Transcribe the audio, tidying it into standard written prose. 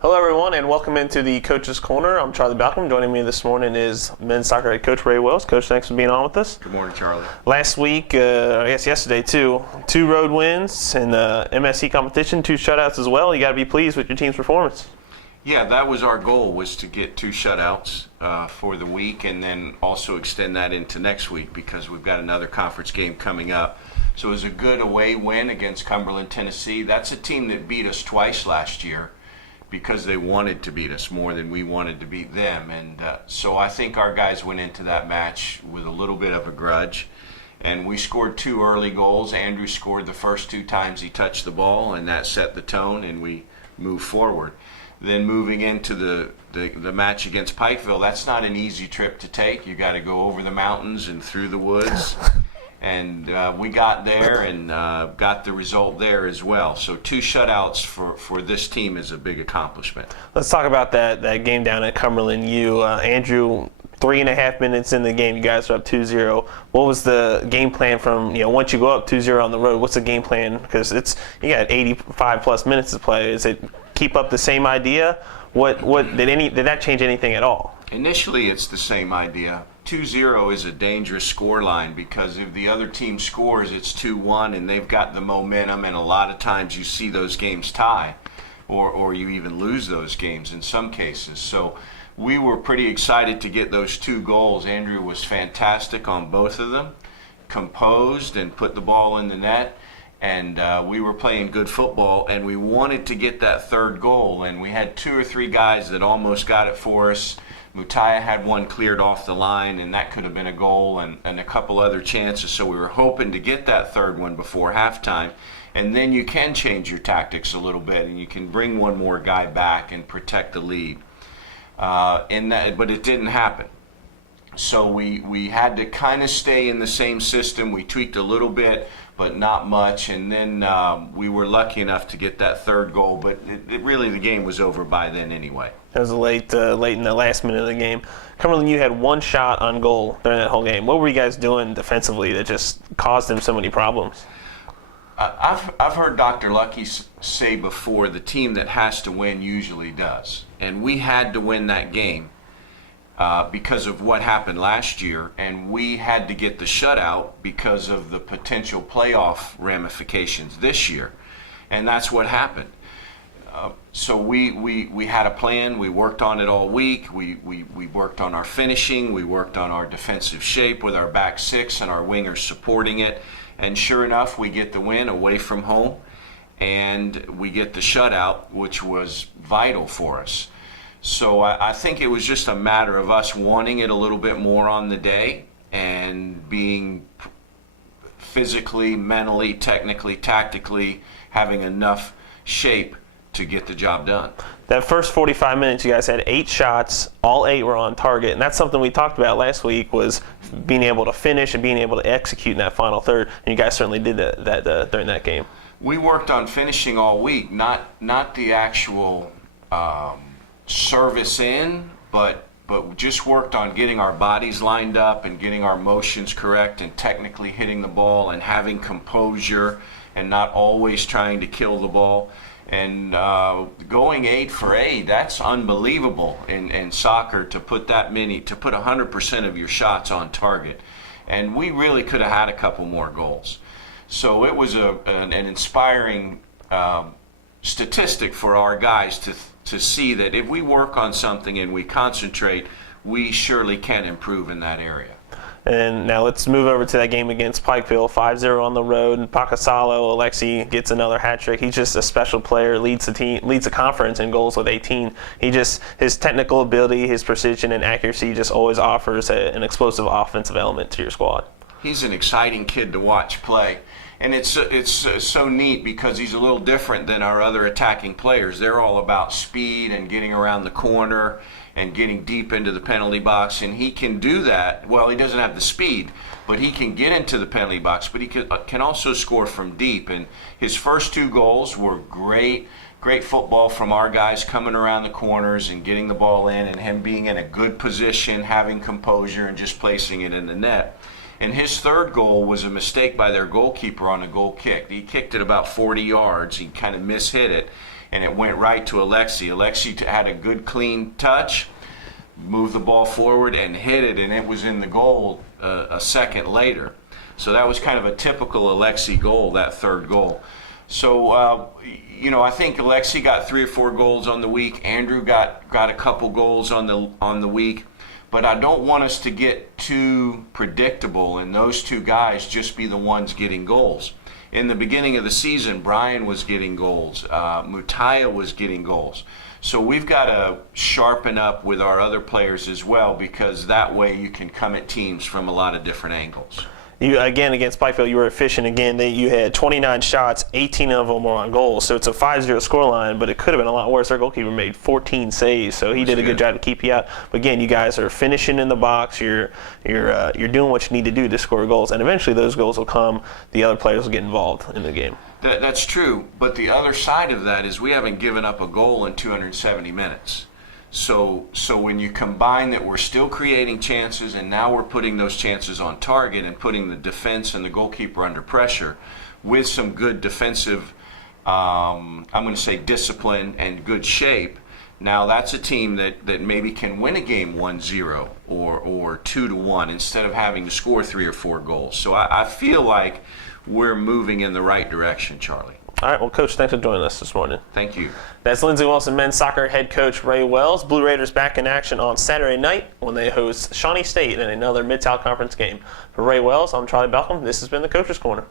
Hello, everyone, and welcome into the Coach's Corner. I'm Charlie Balcom. Joining me this morning is men's soccer head coach Ray Wells. Coach, thanks for being on with us. Good morning, Charlie. Last week, I guess yesterday too, 2 road wins in the MSC competition, 2 shutouts as well. You got to be pleased with your team's performance. Yeah, that was our goal, was to get 2 shutouts for the week, and then also extend that into next week because we've got another conference game coming up. So it was a good away win against Cumberland, Tennessee. That's a team that beat us twice last year, because they wanted to beat us more than we wanted to beat them. And so I think our guys went into that match with a little bit of a grudge. And we scored 2 early goals. Andrew scored the first 2 times he touched the ball, and that set the tone, and we moved forward. Then moving into the match against Pikeville, that's not an easy trip to take. You got to go over the mountains and through the woods. And we got there and got the result there as well. So 2 shutouts for this team is a big accomplishment. Let's talk about that game down at Cumberland U. Andrew, 3.5 minutes in the game, you guys are up 2-0. What was the game plan from, once you go up 2-0 on the road, what's the game plan? Because you got 85 plus minutes to play. Is it keep up the same idea? What did that change anything at all? Initially, it's the same idea. 2-0 is a dangerous score line because if the other team scores, it's 2-1 and they've got the momentum, and a lot of times you see those games tie or you even lose those games in some cases. So we were pretty excited to get those 2 goals. Andrew was fantastic on both of them, composed and put the ball in the net, and we were playing good football, and we wanted to get that 3rd goal, and we had 2 or 3 guys that almost got it for us. Mutaya had one cleared off the line, and that could have been a goal, and a couple other chances. So we were hoping to get that 3rd one before halftime. And then you can change your tactics a little bit, and you can bring one more guy back and protect the lead. But it didn't happen. So we had to kind of stay in the same system. We tweaked a little bit, but not much. And then we were lucky enough to get that 3rd goal. But really the game was over by then anyway. It was late in the last minute of the game. Cumberland, you had 1 shot on goal during that whole game. What were you guys doing defensively that just caused them so many problems? I've heard Dr. Lucky say before, the team that has to win usually does. And we had to win that game because of what happened last year, and we had to get the shutout because of the potential playoff ramifications this year. And that's what happened. So we had a plan. We worked on it all week. We worked on our finishing. We worked on our defensive shape with our back 6 and our wingers supporting it. And sure enough, we get the win away from home, and we get the shutout, which was vital for us. So I think it was just a matter of us wanting it a little bit more on the day and being physically, mentally, technically, tactically having enough shape to get the job done. That first 45 minutes, you guys had 8 shots, all 8 were on target, and that's something we talked about last week, was being able to finish and being able to execute in that final third, and you guys certainly did that during that game. We worked on finishing all week, not the actual service in, but just worked on getting our bodies lined up and getting our motions correct and technically hitting the ball and having composure and not always trying to kill the ball. And going 8 for 8, that's unbelievable in soccer, to put that many, to put 100% of your shots on target. And we really could have had a couple more goals. So it was an inspiring statistic for our guys to see that if we work on something and we concentrate, we surely can improve in that area. And now let's move over to that game against Pikeville, 5-0 on the road. And Pakasalo, Alexi gets another hat trick. He's just a special player, leads the conference in goals with 18. His technical ability, his precision and accuracy just always offers an explosive offensive element to your squad. He's an exciting kid to watch play. And it's so neat because he's a little different than our other attacking players. They're all about speed and getting around the corner and getting deep into the penalty box, and he can do that. Well, he doesn't have the speed, but he can get into the penalty box, but he can also score from deep. And his first 2 goals were great football from our guys coming around the corners and getting the ball in, and him being in a good position, having composure, and just placing it in the net. And his 3rd goal was a mistake by their goalkeeper on a goal kick. He kicked it about 40 yards. He kind of mishit it. and it went right to Alexi. Alexi had a good clean touch, moved the ball forward and hit it, and it was in the goal a second later. So that was kind of a typical Alexi goal, that third goal. So, I think Alexi got 3 or 4 goals on the week. Andrew got a couple goals on the week. But I don't want us to get too predictable and those two guys just be the ones getting goals. In the beginning of the season, Brian was getting goals. Mutaya was getting goals. So we've got to sharpen up with our other players as well, because that way you can come at teams from a lot of different angles. You again against Spikefield, you were efficient again. You had 29 shots, 18 of them were on goals. So it's a 5-0 scoreline, but it could have been a lot worse. Our goalkeeper made 14 saves, so he did a good job to keep you out. But again, you guys are finishing in the box. You're doing what you need to do to score goals, and eventually those goals will come. The other players will get involved in the game. That's true, but the other side of that is we haven't given up a goal in 270 minutes. So when you combine that we're still creating chances and now we're putting those chances on target and putting the defense and the goalkeeper under pressure with some good defensive, I'm going to say discipline and good shape, now that's a team that maybe can win a game 1-0 or 2-1 instead of having to score 3 or 4 goals. So I feel like we're moving in the right direction, Charlie. All right, well, Coach, thanks for joining us this morning. Thank you. That's Lindsey Wilson men's soccer head coach Ray Wells. Blue Raiders back in action on Saturday night when they host Shawnee State in another Mid-South Conference game. For Ray Wells, I'm Charlie Balcom. This has been the Coach's Corner.